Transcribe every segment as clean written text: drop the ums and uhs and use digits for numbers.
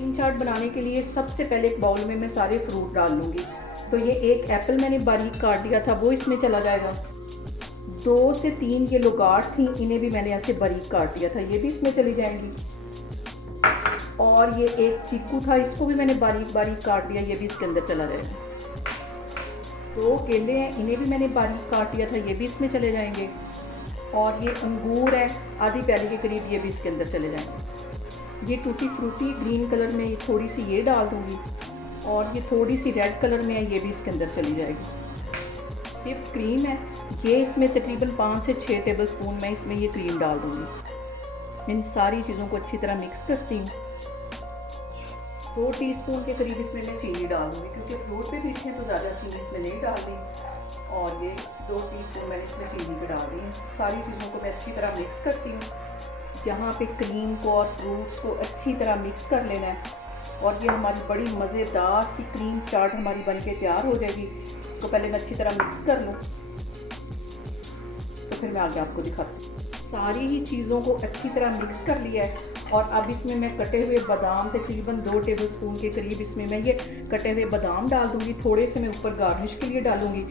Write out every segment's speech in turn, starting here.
Cream चाट बनाने के लिए सबसे पहले एक बाउल में मैं सारे फ्रूट डाल लूँगी। तो ये एक एप्पल मैंने बारीक काट दिया था, वो इसमें चला जाएगा। 2 से 3 ये लोगाट थी, इन्हें भी मैंने ऐसे बारीक काट दिया था, ये भी इसमें चली जाएंगी। और ये एक चीकू था, इसको भी मैंने बारीक बारीक काट दिया, ये भी इसके अंदर चला जाएगा। 2 केले हैं, इन्हें भी मैंने बारीक काट दिया था, ये भी इसमें चले जाएंगे। और ये अंगूर है आधी प्याली के करीब, ये भी इसके अंदर चले जाएंगे। ये टूटी फ्रूटी ग्रीन कलर में थोड़ी सी ये डाल दूँगी, और ये थोड़ी सी रेड कलर में है, ये भी इसके अंदर चली जाएगी। ये क्रीम है, ये इसमें तकरीबन 5 से 6 टेबल स्पून मैं इसमें ये क्रीम डाल दूँगी। इन सारी चीज़ों को अच्छी तरह मिक्स करती हूँ। 2 टीस्पून के करीब इसमें मैं चीनी डाल दूँगी, क्योंकि फ्रूट पे मीठे तो ज़्यादा चीनी इसमें नहीं डाल दी। और ये 2 टीस्पून मैंने इसमें चीनी भी डाल दी है। सारी चीज़ों को मैं अच्छी तरह मिक्स करती हूँ। यहाँ पे क्रीम को और फ्रूट्स को अच्छी तरह मिक्स कर लेना है, और ये हमारी बड़ी मज़ेदार सी क्रीम चाट हमारी बनके तैयार हो जाएगी। इसको पहले मैं अच्छी तरह मिक्स कर लूँ, तो फिर मैं आगे आपको दिखाती हूँ। सारी ही चीज़ों को अच्छी तरह मिक्स कर लिया है, और अब इसमें मैं कटे हुए बादाम तकरीबन 2 टेबल स्पून के करीब इसमें मैं ये कटे हुए बादाम डाल दूँगी। थोड़े से मैं ऊपर गार्निश के लिए डालूँगी,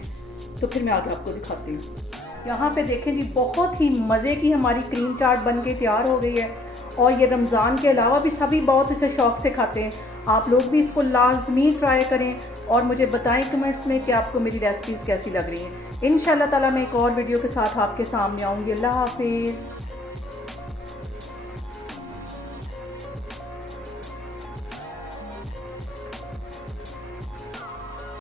तो फिर मैं आगे आपको दिखाती हूँ। यहाँ पे देखें जी, बहुत ही मज़े की हमारी क्रीम चाट बन के तैयार हो गई है, और ये रमज़ान के अलावा भी सभी बहुत इसे शौक़ से खाते हैं। आप लोग भी इसको लाजमी ट्राई करें, और मुझे बताएं कमेंट्स में कि आपको मेरी रेसिपीज़ कैसी लग रही हैं। इंशाल्लाह ताला मैं एक और वीडियो के साथ आपके सामने आऊँगी। अल्लाह हाफिज़।